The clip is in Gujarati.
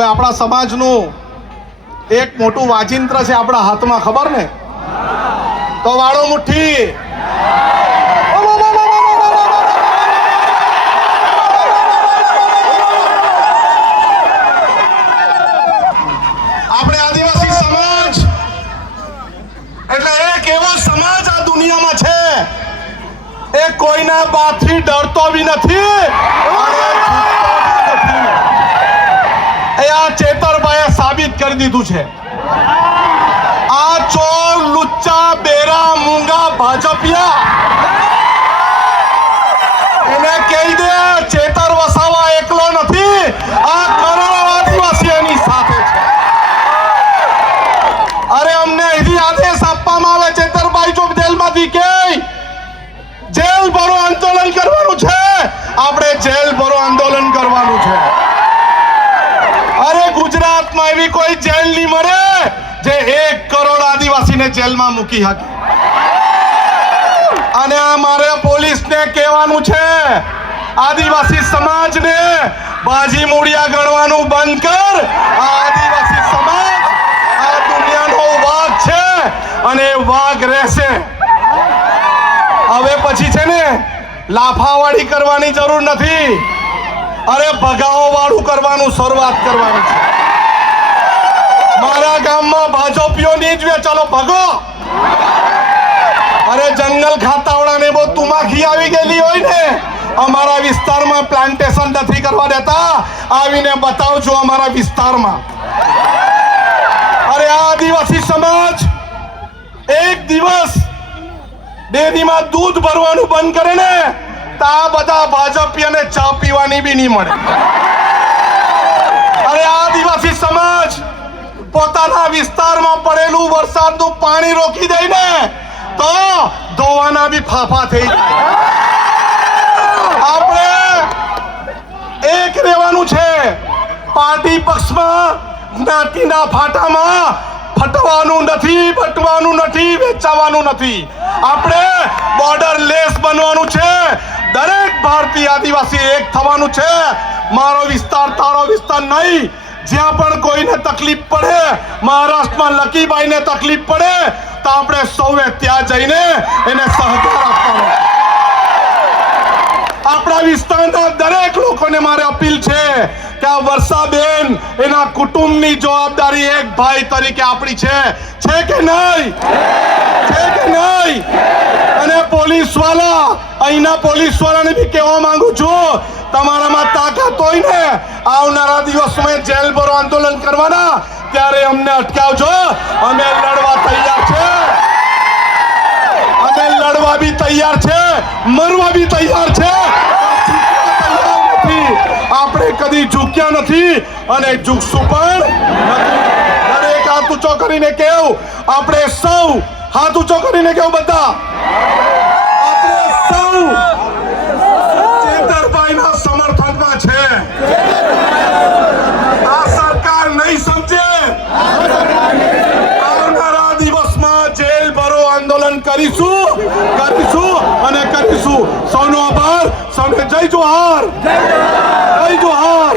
હવે આપણા સમાજનું એક મોટું વાજિંત્ર છે આપણા હાથમાં, ખબર ને? તો વાળો મુઠ્ઠી. આપણે આદિવાસી સમાજ એટલે એક એવો સમાજ આ દુનિયામાં છે એ કોઈના બાપથી ડરતો બી નથી અને જીતતો બી નથી. એ આ ચેતરભાઈએ સાબિત કરી દીધું છે. આ ચોર, લુચ્ચા, બેરા, મૂંગા, ભાજપિયા એને કહી દે ચેતર વસાવા એકલો નથી, આ કરોડો આદિવાસી એની સાથે છે. અરે અમને અહીંથી આદેશ આપવામાં આવે ચેતરભાઈ જો જેલમાંથી કે જેલ ભરો આંદોલન કરવાનું છે, આપણે જેલ ભરો આંદોલન કરવાનું છે. અરે ગુજરાતમાં એવી કોઈ જેલ નહીં મળે જે 1 કરોડ આદિવાસીને જેલમાં મૂકી શકે. અને આ મારે પોલીસને કહેવાનું છે, આદિવાસી સમાજને બાજી મૂડિયા ગણવાનું બંધ કર. આ આદિવાસી સમાજ આ દુનિયાનો વાઘ છે અને વાઘ રહેશે. હવે પછી છે ને લાફાવાળી કરવાની જરૂર નથી. અરે ભગાવો વાળું કરવાનું શરૂઆત કરવાની છે. મારા ગામમાં ભાજપીઓ નહીં જ ચાલો ભગો. અરે જંગલ ખાતાવાળાને બહુ તુમાખી આવી ગયેલી હોય ને, અમારા વિસ્તારમાં પ્લાન્ટેશન નથી કરવા દેતા, આવીને બતાવજો અમારા વિસ્તારમાં. અરે આ આદિવાસી સમાજ એક દિવસ ડેરીમાં દૂધ ભરવાનું બંધ કરે ને તો આ બધા ભાજપીઓને ચા પીવાની બી નહીં મળે. અરે આદિવાસી સમાજ પોતાના વિસ્તારમાં પડેલું વરસાદનું પાણી રોકી દે ને તો ધોવાના બી ફાફા થઈ જાય. આપણે એક રહેવાનું છે. પાર્ટી પક્ષમાં જ્ઞાતિના ફાટામાં ફટવાનું નથી, બટવાનું નથી, વેચાવાનું નથી. આપણે બોર્ડર લેસ બનવાનું છે. દરેક ભારતીય આદિવાસી એક થવાનું છે. મારો વિસ્તાર તારો વિસ્તાર નહીં. જ્યાં પણ કોઈને તકલીફ પડે, મહારાષ્ટ્રમાં લકીભાઈને તકલીફ પડે તો આપણે સૌએ ત્યાં જઈને એને સહકાર આપવાનો. આપણા વિસ્તારના દરેક લોકોને મારે અપીલ છે કે આ વર્ષાબેન એના કુટુંબની જવાબદારી એક ભાઈ તરીકે આપણી છે કે નહીં? છે કે નહીં? અને પોલીસવાળા, અહીંના પોલીસવાળાને બી કહેવા માંગુ છું, તમારામાં તાકાત હોય ને આવનારા દિવસોમાં જેલ ભરો આંદોલન કરવાના, ત્યારે અમને અટકાવજો. અમે લડવા તૈયાર છે. અમે લડવા બી તૈયાર છે, મરવા બી તૈયાર છે. આપણે કદી ઝૂક્યા નથી અને ઝૂકશું પણ નથી. દરેક હાથ ઊંચો કરીને કેવું, આપણે સૌ હાથ ઊંચો કરીને કેવું બધા, આપણે સૌ ચેતરભાઈના સમર્થનમાં છે. આ સરકાર નહીં સમજે, આવનારા દિવસમાં જેલ ભરો આંદોલન કરીશું અને કરીશું. સૌનો આભાર. સૌને જય જોહાર. જય જોહાર.